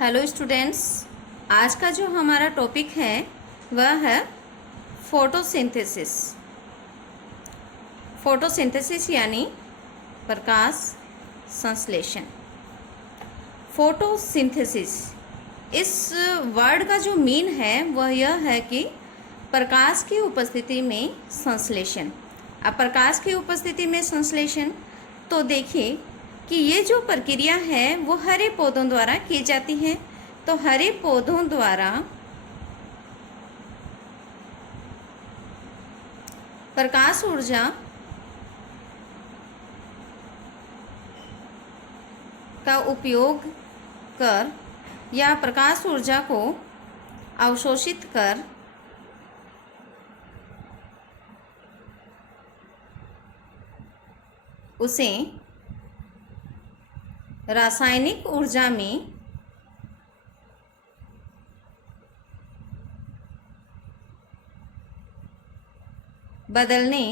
Hello students, आज का जो हमारा टॉपिक है वह है फोटोसिंथेसिस। फोटोसिंथेसिस यानी प्रकाश संश्लेषण। फोटोसिंथेसिस, इस वर्ड का जो मीन है वह यह है कि प्रकाश की उपस्थिति में संश्लेषण। अब प्रकाश की उपस्थिति में संश्लेषण, तो देखिए कि ये जो प्रक्रिया है वो हरे पौधों द्वारा की जाती है। तो हरे पौधों द्वारा प्रकाश ऊर्जा का उपयोग कर या प्रकाश ऊर्जा को अवशोषित कर उसे रासायनिक ऊर्जा में बदलने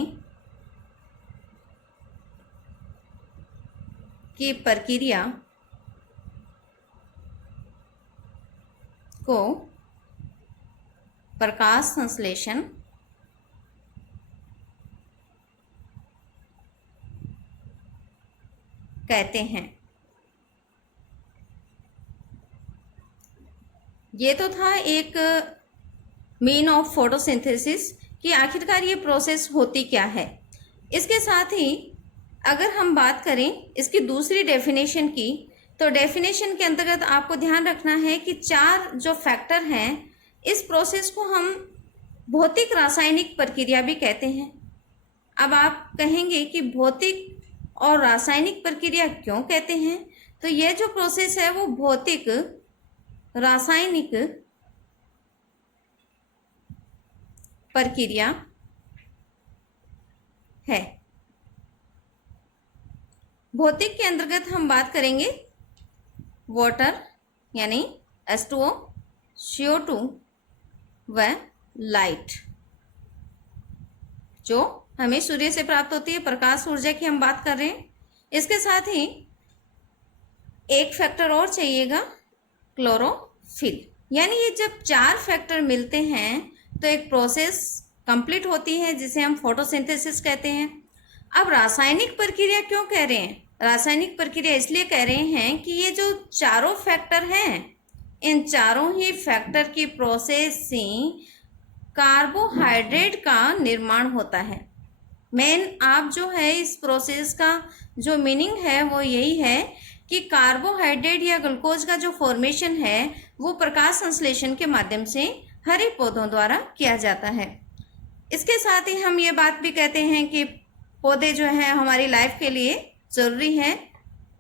की प्रक्रिया को प्रकाश संश्लेषण कहते हैं। ये तो था एक मीन ऑफ फोटोसिंथेसिस कि आखिरकार ये प्रोसेस होती क्या है। इसके साथ ही अगर हम बात करें इसकी दूसरी डेफिनेशन की, तो डेफिनेशन के अंतर्गत आपको ध्यान रखना है कि चार जो फैक्टर हैं, इस प्रोसेस को हम भौतिक रासायनिक प्रक्रिया भी कहते हैं। अब आप कहेंगे कि भौतिक और रासायनिक प्रक्रिया क्यों कहते हैं, तो यह जो प्रोसेस है वो भौतिक रासायनिक प्रक्रिया है। भौतिक के अंतर्गत हम बात करेंगे वाटर यानी H2O, CO2 व लाइट, जो हमें सूर्य से प्राप्त होती है। प्रकाश ऊर्जा की हम बात कर रहे हैं। इसके साथ ही एक फैक्टर और चाहिएगा, क्लोरोफिल। यानी ये जब चार फैक्टर मिलते हैं तो एक प्रोसेस कंप्लीट होती है जिसे हम फोटोसिंथेसिस कहते हैं। अब रासायनिक प्रक्रिया क्यों कह रहे हैं? रासायनिक प्रक्रिया इसलिए कह रहे हैं कि ये जो चारों फैक्टर हैं, इन चारों ही फैक्टर की प्रोसेस से कार्बोहाइड्रेट का निर्माण होता है। मेन आप जो है इस प्रोसेस का जो मीनिंग है वो यही है कि कार्बोहाइड्रेट या ग्लूकोज का जो फॉर्मेशन है वो प्रकाश संश्लेषण के माध्यम से हरे पौधों द्वारा किया जाता है। इसके साथ ही हम ये बात भी कहते हैं कि पौधे जो हैं हमारी लाइफ के लिए ज़रूरी हैं।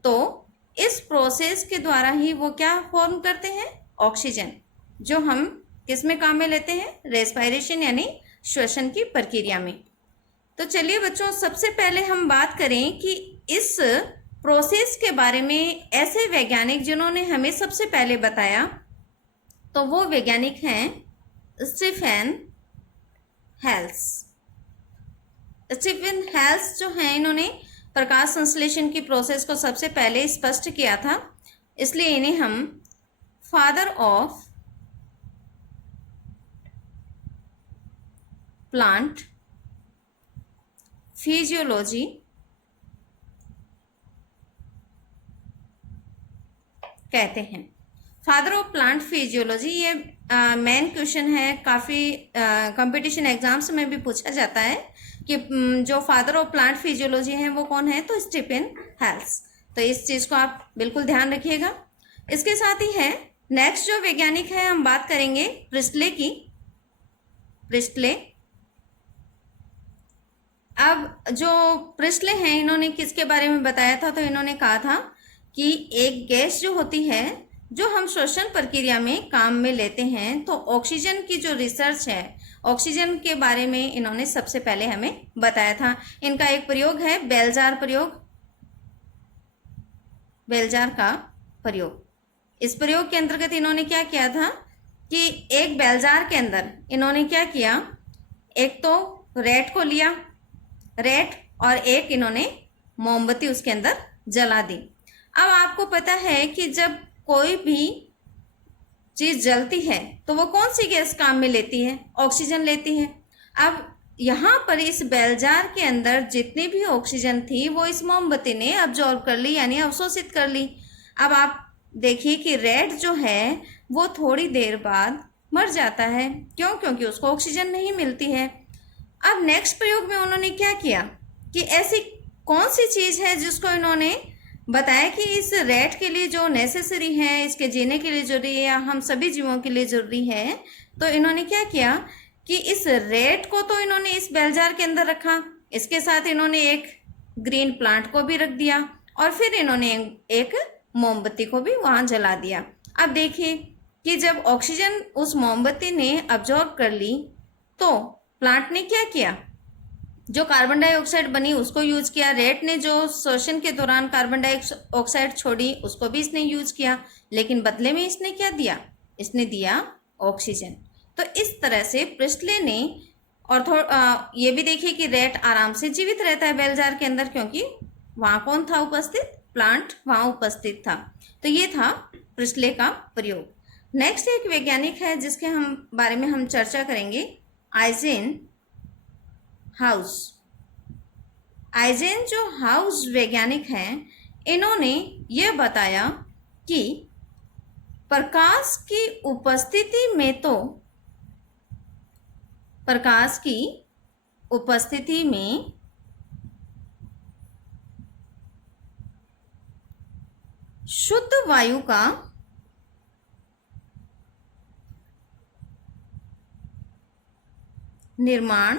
तो इस प्रोसेस के द्वारा ही वो क्या फॉर्म करते हैं? ऑक्सीजन, जो हम किस में काम में लेते हैं? रेस्पिरेशन यानी श्वसन की प्रक्रिया में। तो चलिए बच्चों, सबसे पहले हम बात करें कि इस प्रोसेस के बारे में ऐसे वैज्ञानिक जिन्होंने हमें सबसे पहले बताया, तो वो वैज्ञानिक हैं स्टीफन हेल्स। स्टीफन हेल्स जो हैं, इन्होंने प्रकाश संश्लेषण की प्रोसेस को सबसे पहले स्पष्ट किया था, इसलिए इन्हें हम फादर ऑफ प्लांट फिजियोलॉजी कहते हैं। फादर ऑफ प्लांट फिजियोलॉजी, ये मेन क्वेश्चन है, काफ़ी कंपटीशन एग्जाम्स में भी पूछा जाता है कि जो फादर ऑफ प्लांट फिजियोलॉजी है वो कौन है, तो स्टीफन हेल्स। तो इस चीज़ को आप बिल्कुल ध्यान रखिएगा। इसके साथ ही है नेक्स्ट जो वैज्ञानिक है, हम बात करेंगे प्रिस्टले की। प्रिस्टले, अब जो प्रिस्टले हैं, इन्होंने किसके बारे में बताया था? तो इन्होंने कहा था कि एक गैस जो होती है जो हम श्वसन प्रक्रिया में काम में लेते हैं, तो ऑक्सीजन की जो रिसर्च है, ऑक्सीजन के बारे में इन्होंने सबसे पहले हमें बताया था। इनका एक प्रयोग है बेलजार प्रयोग, बेलजार का प्रयोग। इस प्रयोग के अंतर्गत इन्होंने क्या किया था कि एक बेलजार के अंदर इन्होंने क्या किया, एक तो रेत को लिया, रेत, और एक इन्होंने मोमबत्ती उसके अंदर जला दी। अब आपको पता है कि जब कोई भी चीज जलती है तो वो कौन सी गैस काम में लेती है? ऑक्सीजन लेती है। अब यहाँ पर इस बेल जार के अंदर जितनी भी ऑक्सीजन थी वो इस मोमबत्ती ने अब्जॉर्ब कर ली, यानी अवशोषित कर ली। अब आप देखिए कि रेड जो है वो थोड़ी देर बाद मर जाता है। क्यों? क्योंकि उसको ऑक्सीजन नहीं मिलती है। अब नेक्स्ट प्रयोग में उन्होंने क्या किया कि ऐसी कौन सी चीज़ है जिसको इन्होंने बताया कि इस रेड के लिए जो नेसेसरी है, इसके जीने के लिए जरूरी है या हम सभी जीवों के लिए जरूरी है, तो इन्होंने क्या किया कि इस रेड को तो इन्होंने इस बेल जार के अंदर रखा, इसके साथ इन्होंने एक ग्रीन प्लांट को भी रख दिया और फिर इन्होंने एक मोमबत्ती को भी वहाँ जला दिया। अब देखिए कि जब ऑक्सीजन उस मोमबत्ती ने अब्जॉर्ब कर ली तो प्लांट ने क्या किया? जो कार्बन डाइऑक्साइड बनी उसको यूज किया। रेड ने जो श्वसन के दौरान कार्बन डाइऑक्साइड छोड़ी उसको भी इसने यूज किया, लेकिन बदले में इसने क्या दिया? इसने दिया ऑक्सीजन। तो इस तरह से प्रिस्टले ने, और ये भी देखिए कि रेड आराम से जीवित रहता है बेल जार के अंदर, क्योंकि वहाँ कौन था उपस्थित? प्लांट वहाँ उपस्थित था। तो ये था प्रिस्टले का प्रयोग। नेक्स्ट एक वैज्ञानिक है जिसके बारे में हम चर्चा करेंगे, आइजेन हाउस। आइजेन जो हाउस वैज्ञानिक हैं, इन्होंने ये बताया कि प्रकाश की उपस्थिति में शुद्ध वायु का निर्माण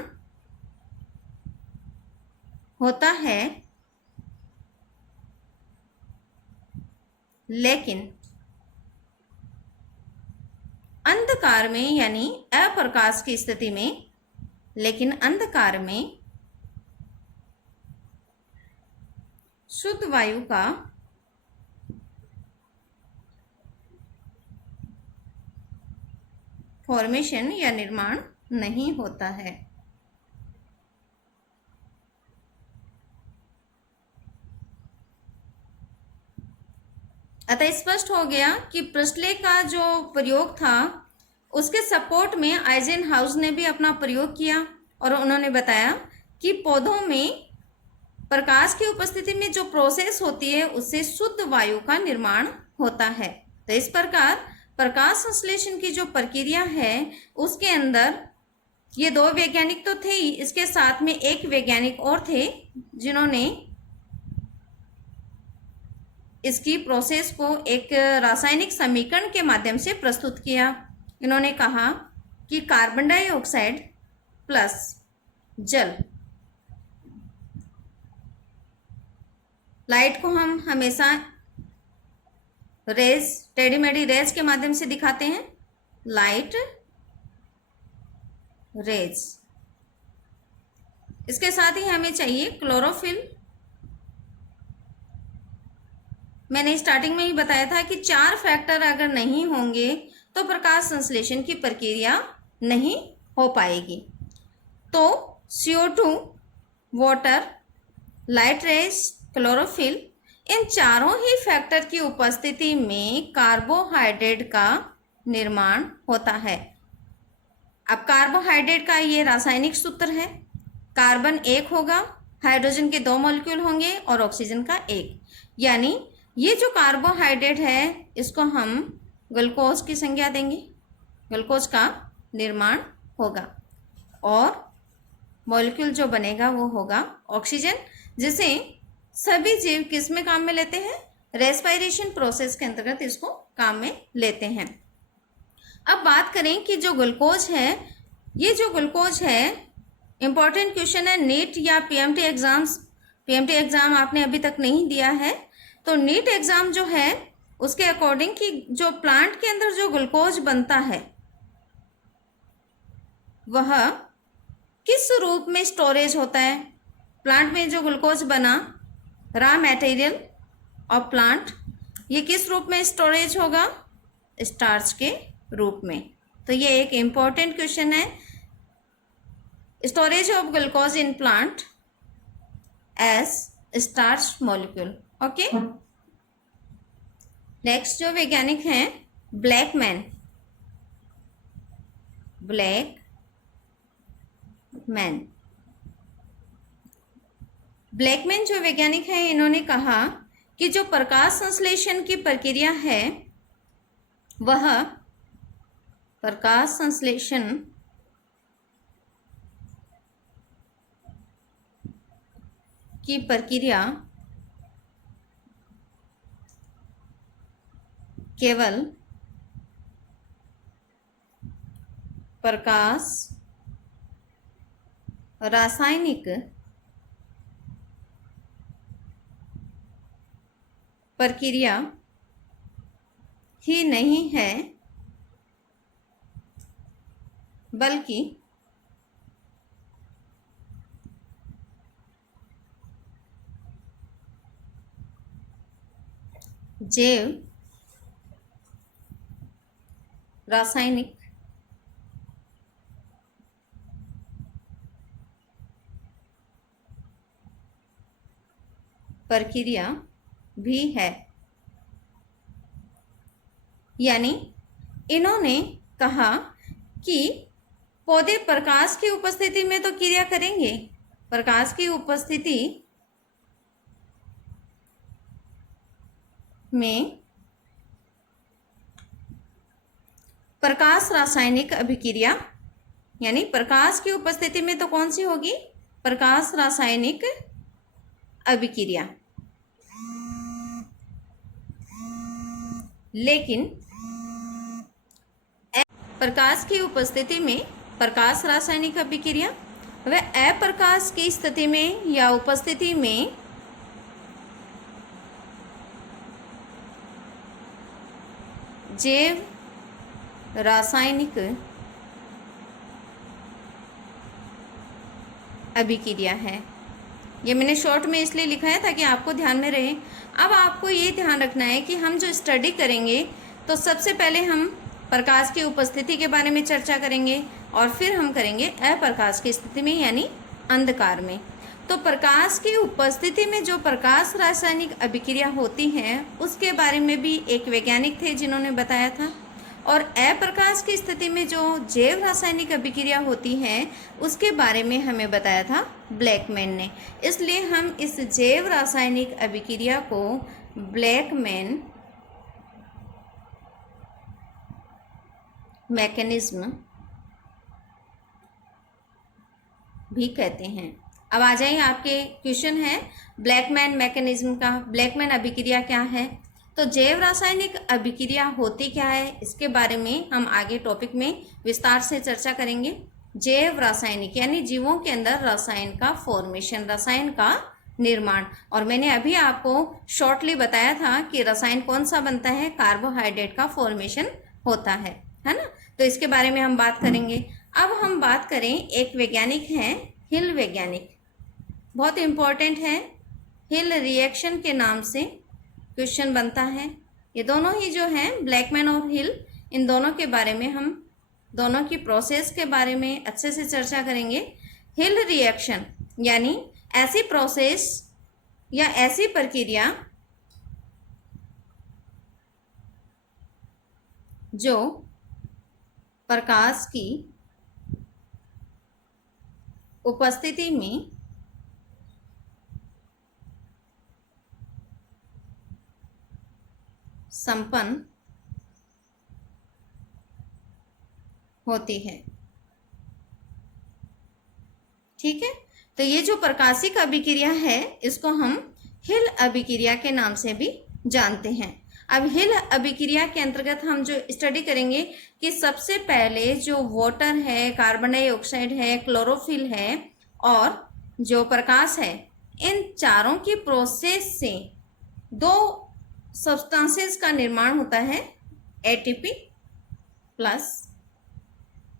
होता है, लेकिन अंधकार में यानी अप्रकाश की स्थिति में, लेकिन अंधकार में शुद्ध वायु का फॉर्मेशन या निर्माण नहीं होता है। अतः स्पष्ट हो गया कि प्रिस्टले का जो प्रयोग था उसके सपोर्ट में आइजेनहाउस ने भी अपना प्रयोग किया और उन्होंने बताया कि पौधों में प्रकाश की उपस्थिति में जो प्रोसेस होती है उससे शुद्ध वायु का निर्माण होता है। तो इस प्रकार प्रकाश संश्लेषण की जो प्रक्रिया है उसके अंदर ये दो वैज्ञानिक तो थे ही, इसके साथ में एक वैज्ञानिक और थे जिन्होंने इसकी प्रोसेस को एक रासायनिक समीकरण के माध्यम से प्रस्तुत किया। इन्होंने कहा कि कार्बन डाइऑक्साइड प्लस जल, लाइट को हम हमेशा रेज, टेढ़ी मेढ़ी रेज के माध्यम से दिखाते हैं, लाइट रेज। इसके साथ ही हमें चाहिए क्लोरोफिल। मैंने स्टार्टिंग में ही बताया था कि 4 फैक्टर अगर नहीं होंगे तो प्रकाश संश्लेषण की प्रक्रिया नहीं हो पाएगी। तो CO2, water, light rays, chlorophyll, इन चारों ही फैक्टर की उपस्थिति में कार्बोहाइड्रेट का निर्माण होता है। अब कार्बोहाइड्रेट का ये रासायनिक सूत्र है, कार्बन 1 होगा, हाइड्रोजन के 2 मॉलिक्यूल होंगे और ऑक्सीजन का 1, यानी ये जो कार्बोहाइड्रेट है इसको हम ग्लूकोज की संज्ञा देंगे, ग्लूकोज का निर्माण होगा और मॉलिक्यूल जो बनेगा वो होगा ऑक्सीजन, जिसे सभी जीव किस में काम में लेते हैं? रेस्पिरेशन प्रोसेस के अंतर्गत इसको काम में लेते हैं। अब बात करें कि जो ग्लूकोज है, ये जो ग्लूकोज है, इंपॉर्टेंट क्वेश्चन है नीट या पीएमटी एग्जाम आपने अभी तक नहीं दिया है तो नीट एग्जाम जो है उसके अकॉर्डिंग कि जो प्लांट के अंदर जो ग्लूकोज बनता है वह किस रूप में स्टोरेज होता है? प्लांट में जो ग्लूकोज बना, रॉ मटेरियल ऑफ प्लांट, ये किस रूप में स्टोरेज होगा? स्टार्च के रूप में। तो ये एक इम्पॉर्टेंट क्वेश्चन है, storage of glucose in plant as starch molecule. Okay, next जो वैज्ञानिक हैं ब्लैकमैन, ब्लैकमैन। ब्लैकमैन जो वैज्ञानिक हैं, इन्होंने कहा कि जो प्रकाश संश्लेषण की प्रक्रिया है, वह प्रकाश संश्लेषण की प्रक्रिया केवल प्रकाश रासायनिक प्रक्रिया ही नहीं है, बल्कि जैव रासायनिक प्रक्रिया भी है। यानी इन्होंने कहा कि पौधे प्रकाश की उपस्थिति में तो क्रिया करेंगे, प्रकाश की उपस्थिति में प्रकाश रासायनिक अभिक्रिया, यानी प्रकाश की उपस्थिति में तो कौन सी होगी, प्रकाश रासायनिक अभिक्रिया। लेकिन प्रकाश की उपस्थिति में प्रकाश रासायनिक अभिक्रिया व अप्रकाश की स्थिति में या उपस्थिति में जैव रासायनिक अभिक्रिया है। ये मैंने शॉर्ट में इसलिए लिखा है ताकि आपको ध्यान में रहे। अब आपको ये ध्यान रखना है कि हम जो स्टडी करेंगे तो सबसे पहले हम प्रकाश की उपस्थिति के बारे में चर्चा करेंगे और फिर हम करेंगे अप्रकाश की स्थिति में, यानी अंधकार में। तो प्रकाश की उपस्थिति में जो प्रकाश रासायनिक अभिक्रिया होती है उसके बारे में भी एक वैज्ञानिक थे जिन्होंने बताया था, और अप्रकाश की स्थिति में जो जैव रासायनिक अभिक्रिया होती है उसके बारे में हमें बताया था ब्लैकमैन ने। इसलिए हम इस जैव रासायनिक अभिक्रिया को ब्लैकमैन मैकेनिज्म भी कहते हैं। अब आ जाइए, आपके क्वेश्चन है ब्लैकमैन मैकेनिज्म का, ब्लैकमैन अभिक्रिया क्या है। तो जैव रासायनिक अभिक्रिया होती क्या है, इसके बारे में हम आगे टॉपिक में विस्तार से चर्चा करेंगे। जैव रासायनिक यानी जीवों के अंदर रसायन का फॉर्मेशन, रसायन का निर्माण। और मैंने अभी आपको शॉर्टली बताया था कि रसायन कौन सा बनता है, कार्बोहाइड्रेट का फॉर्मेशन होता है ना। तो इसके बारे में हम बात करेंगे। अब हम बात करें, एक वैज्ञानिक हैं हिल वैज्ञानिक, बहुत इम्पोर्टेंट है, हिल रिएक्शन के नाम से क्वेश्चन बनता है। ये दोनों ही जो हैं ब्लैकमैन और हिल, इन दोनों के बारे में हम दोनों की प्रोसेस के बारे में अच्छे से चर्चा करेंगे। हिल रिएक्शन यानी ऐसी प्रोसेस या ऐसी प्रक्रिया जो प्रकाश की उपस्थिति में संपन्न होती है। ठीक है, तो ये जो प्रकाशिक अभिक्रिया है इसको हम हिल अभिक्रिया के नाम से भी जानते हैं। अब हिल अभिक्रिया के अंतर्गत हम जो स्टडी करेंगे कि सबसे पहले जो वाटर है, कार्बन डाइऑक्साइड है, क्लोरोफिल है और जो प्रकाश है, इन चारों की प्रोसेस से दो सब्सटेंसेस का निर्माण होता है, एटीपी प्लस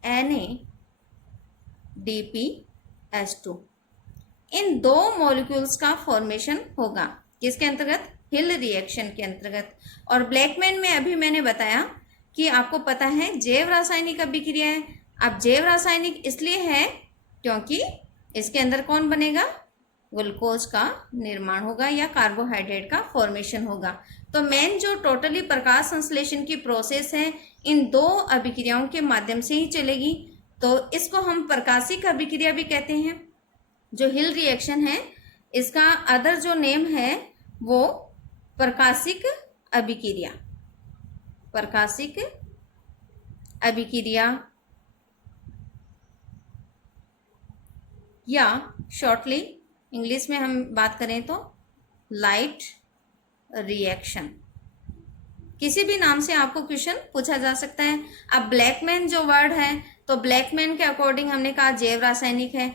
NADPH2। इन दो मॉलिक्यूल्स का फॉर्मेशन होगा किसके अंतर्गत, हिल रिएक्शन के अंतर्गत। और ब्लैकमैन में अभी मैंने बताया कि आपको पता है जैव रासायनिक अभिक्रिया है। अब जैव रासायनिक इसलिए है क्योंकि इसके अंदर कौन बनेगा, ग्लूकोज का निर्माण होगा या कार्बोहाइड्रेट का फॉर्मेशन होगा। तो मेन जो टोटली प्रकाश संश्लेषण की प्रोसेस है इन दो अभिक्रियाओं के माध्यम से ही चलेगी, तो इसको हम प्रकाशिक अभिक्रिया भी कहते हैं। जो हिल रिएक्शन है इसका अदर जो नेम है वो प्रकाशिक अभिक्रिया, प्रकाशिक अभिक्रिया, या शॉर्टली इंग्लिश में हम बात करें तो लाइट रिएक्शन। किसी भी नाम से आपको क्वेश्चन पूछा जा सकता है। अब ब्लैकमैन जो वर्ड है, तो ब्लैकमैन के अकॉर्डिंग हमने कहा जैव रासायनिक है,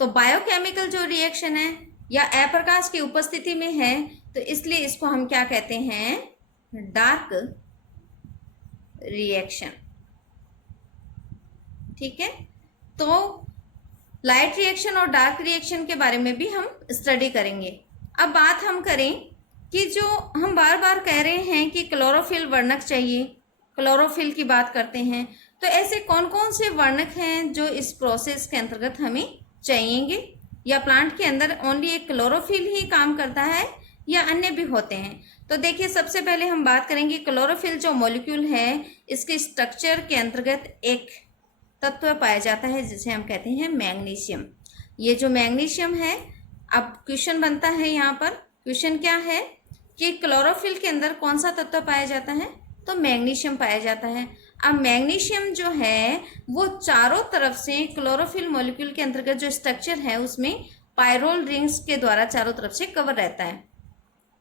तो बायोकेमिकल जो रिएक्शन है या अप्रकाश की उपस्थिति में है, तो इसलिए इसको हम क्या कहते हैं, डार्क रिएक्शन। ठीक है, तो लाइट रिएक्शन और डार्क रिएक्शन के बारे में भी हम स्टडी करेंगे। अब बात हम करें कि जो हम बार बार कह रहे हैं कि क्लोरोफिल वर्णक चाहिए, क्लोरोफिल की बात करते हैं, तो ऐसे कौन कौन से वर्णक हैं जो इस प्रोसेस के अंतर्गत हमें चाहिएंगे, या प्लांट के अंदर ओनली एक क्लोरोफिल ही काम करता है या अन्य भी होते हैं। तो देखिए, सबसे पहले हम बात करेंगे क्लोरोफिल जो मॉलिक्यूल है इसके स्ट्रक्चर के अंतर्गत एक तत्व पाया जाता है जिसे हम कहते हैं मैग्नीशियम। ये जो मैग्नीशियम है, अब क्वेश्चन बनता है यहाँ पर, क्वेश्चन क्या है कि क्लोरोफिल के अंदर कौन सा तत्व पाया जाता है, तो मैग्नीशियम पाया जाता है। अब मैग्नीशियम जो है वो चारों तरफ से क्लोरोफिल मॉलिक्यूल के अंतर्गत जो स्ट्रक्चर है उसमें पायरोल रिंग्स के द्वारा चारों तरफ से कवर रहता है।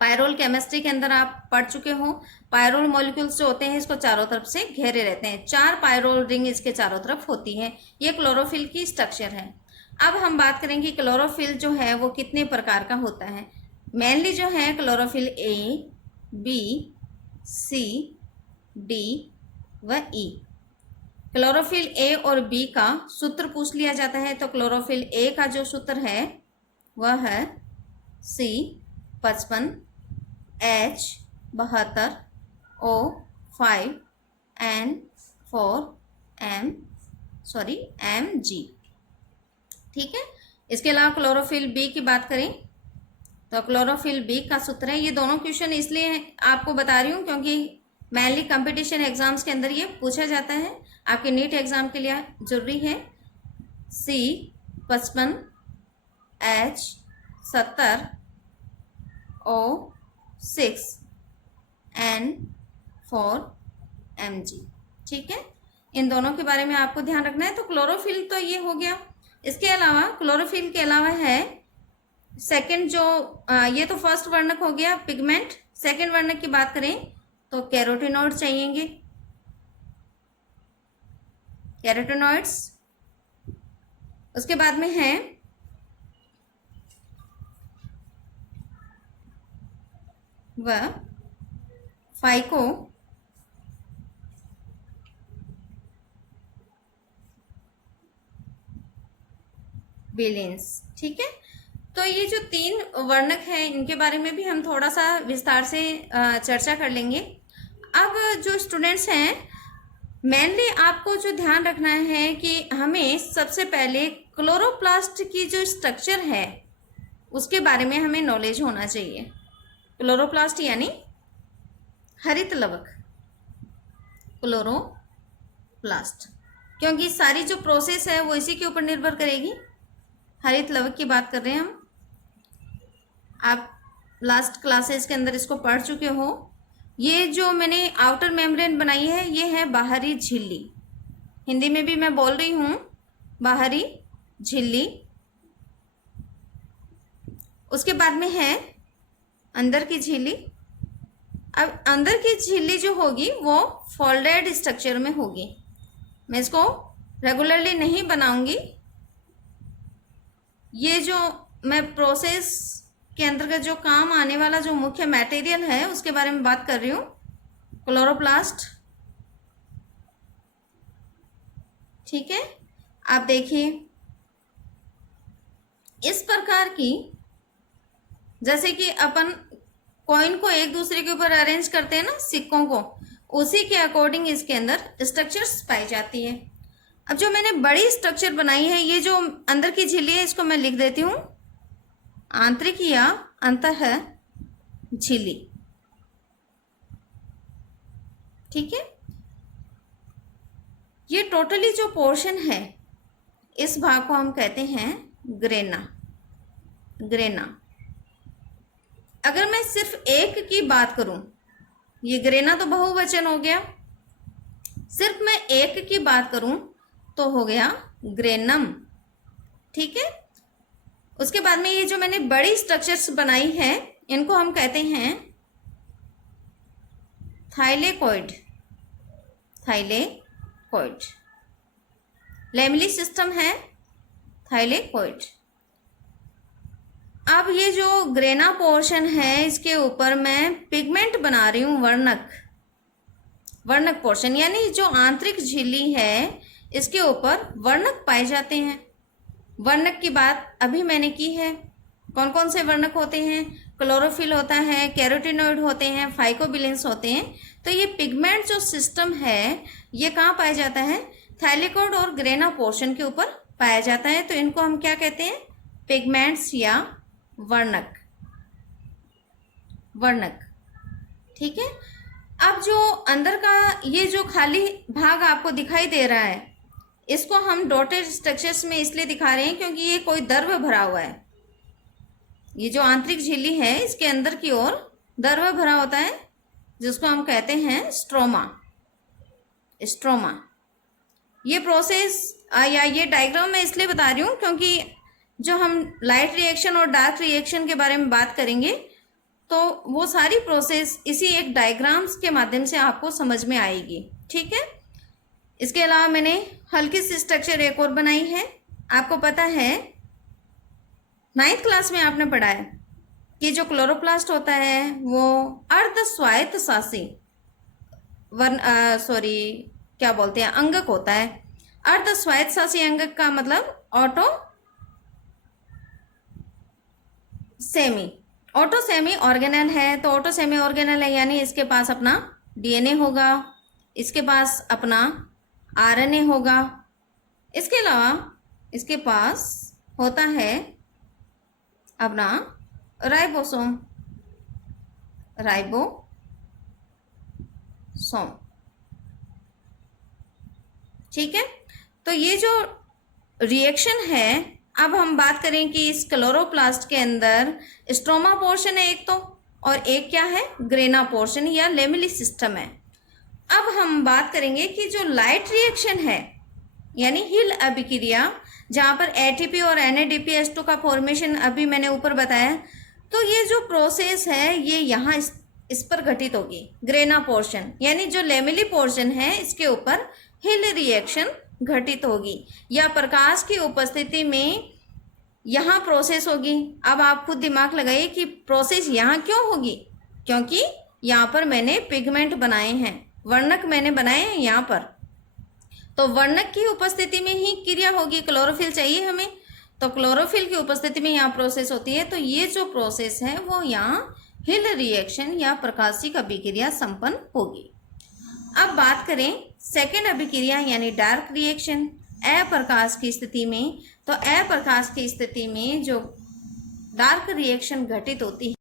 पायरोल केमिस्ट्री के अंदर आप पढ़ चुके हो, पायरोल मॉलिक्यूल्स जो होते हैं इसको चारों तरफ से घेरे रहते हैं, 4 पायरोल रिंग इसके चारों तरफ होती है। ये क्लोरोफिल की स्ट्रक्चर है। अब हम बात करेंगे क्लोरोफिल जो है वो कितने प्रकार का होता है। मेनली जो है chlorophyll A, B, C, D व ई। क्लोरोफिल ए और बी का सूत्र पूछ लिया जाता है, तो क्लोरोफिल ए का जो सूत्र है वह है C55 H 72 O 5 N 4 Mg। ठीक है, इसके अलावा क्लोरोफिल बी की बात करें तो क्लोरोफिल बी का सूत्र है। ये दोनों क्वेश्चन इसलिए आपको बता रही हूँ क्योंकि मेनली कंपटीशन एग्जाम्स के अंदर ये पूछा जाता है, आपके नीट एग्जाम के लिए जरूरी है। C55 H 70 O 6 N 4 Mg। ठीक है, इन दोनों के बारे में आपको ध्यान रखना है। तो क्लोरोफिल तो ये हो गया। इसके अलावा क्लोरोफिल के अलावा है सेकंड जो ये तो फर्स्ट वर्णक हो गया पिगमेंट। सेकंड वर्णक की बात करें तो कैरोटीनॉइड चाहिएंगे, कैरोटीनॉइड्स। उसके बाद में है वह फाइको बिलियंस। ठीक है, तो ये जो 3 वर्णक हैं इनके बारे में भी हम थोड़ा सा विस्तार से चर्चा कर लेंगे। अब जो स्टूडेंट्स हैं, मेनली आपको जो ध्यान रखना है कि हमें सबसे पहले क्लोरोप्लास्ट की जो स्ट्रक्चर है उसके बारे में हमें नॉलेज होना चाहिए। क्लोरोप्लास्ट यानी हरित लवक, क्लोरोप्लास्ट, क्योंकि सारी जो प्रोसेस है वो इसी के ऊपर निर्भर करेगी। हरित लवक की बात कर रहे हैं हम, आप लास्ट क्लासेस के अंदर इसको पढ़ चुके हो। ये जो मैंने आउटर मेम्ब्रेन बनाई है ये है बाहरी झिल्ली, हिंदी में भी मैं बोल रही हूँ बाहरी झिल्ली। उसके बाद में है अंदर की झिल्ली। अब अंदर की झिल्ली जो होगी वो फोल्डेड स्ट्रक्चर में होगी। मैं इसको रेगुलरली नहीं बनाऊंगी, ये जो मैं प्रोसेस के अंतर्गत जो काम आने वाला जो मुख्य मटेरियल है उसके बारे में बात कर रही हूँ, क्लोरोप्लास्ट। ठीक है, आप देखिए इस प्रकार की, जैसे कि अपन कॉइन को एक दूसरे के ऊपर अरेंज करते हैं ना, सिक्कों को, उसी के अकॉर्डिंग इसके अंदर स्ट्रक्चर्स पाई जाती है। अब जो मैंने बड़ी स्ट्रक्चर बनाई है, ये जो अंदर की झिल्ली है इसको मैं लिख देती हूँ आंतरिक या अंतः झिल्ली। ठीक है, ये टोटली जो पोर्शन है इस भाग को हम कहते हैं ग्रेना। ग्रेना। अगर मैं सिर्फ एक की बात करूं, ये ग्रेना तो बहुवचन हो गया, सिर्फ मैं एक की बात करूं तो हो गया ग्रेनम। ठीक है, उसके बाद में ये जो मैंने बड़ी स्ट्रक्चर्स बनाई है इनको हम कहते हैं थाइलेकोइड। थाइलेकोइड। लैमेली सिस्टम है थाइलेकोइड। अब ये जो ग्रेना पोर्शन है इसके ऊपर मैं पिगमेंट बना रही हूं, वर्णक। वर्णक पोर्शन यानी जो आंतरिक झिल्ली है इसके ऊपर वर्णक पाए जाते हैं। वर्णक की बात अभी मैंने की है। कौन कौन से वर्णक होते हैं? क्लोरोफिल होता है, कैरोटिनॉइड होते हैं, फाइकोबिलेंस होते हैं। तो ये पिगमेंट जो सिस्टम है ये कहाँ पाया जाता है? थाइलेकोइड और ग्रेना पोर्शन के ऊपर पाया जाता है। तो इनको हम क्या कहते हैं? पिगमेंट्स या वर्णक। वर्णक। ठीक है, अब जो अंदर का ये जो खाली भाग आपको दिखाई दे रहा है इसको हम डॉटेड स्ट्रक्चर्स में इसलिए दिखा रहे हैं क्योंकि ये कोई द्रव भरा हुआ है। ये जो आंतरिक झिल्ली है इसके अंदर की ओर द्रव भरा होता है जिसको हम कहते हैं स्ट्रोमा। स्ट्रोमा। ये प्रोसेस या ये डायग्राम मैं इसलिए बता रही हूँ क्योंकि जो हम लाइट रिएक्शन और डार्क रिएक्शन के बारे में बात करेंगे तो वो सारी प्रोसेस इसी एक डायग्राम्स के माध्यम से आपको समझ में आएगी। ठीक है, इसके अलावा मैंने हल्की सी स्ट्रक्चर एक और बनाई है। आपको पता है 9th क्लास में आपने पढ़ा है कि जो क्लोरोप्लास्ट होता है वो अर्ध स्वायत्त शासी क्या बोलते हैं, अंगक होता है। अर्ध स्वायत्त शासी अंगक का मतलब ऑटो सेमी ऑर्गेनल है। तो ऑटो सेमी ऑर्गेनल है यानी इसके पास अपना डीएनए होगा, इसके पास अपना आरएनए होगा, इसके अलावा इसके पास होता है अपना राइबोसोम। ठीक है, तो ये जो रिएक्शन है, अब हम बात करें कि इस क्लोरोप्लास्ट के अंदर स्ट्रोमा पोर्शन है एक तो, और एक क्या है? ग्रेना पोर्शन या लैमेली सिस्टम है। अब हम बात करेंगे कि जो लाइट रिएक्शन है यानी हिल अभिक्रिया जहाँ पर एटीपी और NADPH2 का फॉर्मेशन अभी मैंने ऊपर बताया, तो ये जो प्रोसेस है ये यहाँ इस पर घटित होगी। ग्रेना पोर्शन यानी जो लैमेली पोर्शन है इसके ऊपर हिल रिएक्शन घटित होगी या प्रकाश की उपस्थिति में यहाँ प्रोसेस होगी। अब आप खुद दिमाग लगाइए कि प्रोसेस यहाँ क्यों होगी, क्योंकि यहाँ पर मैंने पिगमेंट बनाए हैं, वर्णक मैंने बनाए हैं यहाँ पर। तो वर्णक की उपस्थिति में ही क्रिया होगी। क्लोरोफिल चाहिए हमें, तो क्लोरोफिल की उपस्थिति में यहाँ प्रोसेस होती है। तो ये जो प्रोसेस है वो यहाँ हिल रिएक्शन या प्रकाशिक अभिक्रिया संपन्न होगी। अब बात करें सेकेंड अभिक्रिया यानी डार्क रिएक्शन, अप्रकाश की स्थिति में। तो अप्रकाश की स्थिति में जो डार्क रिएक्शन घटित होती है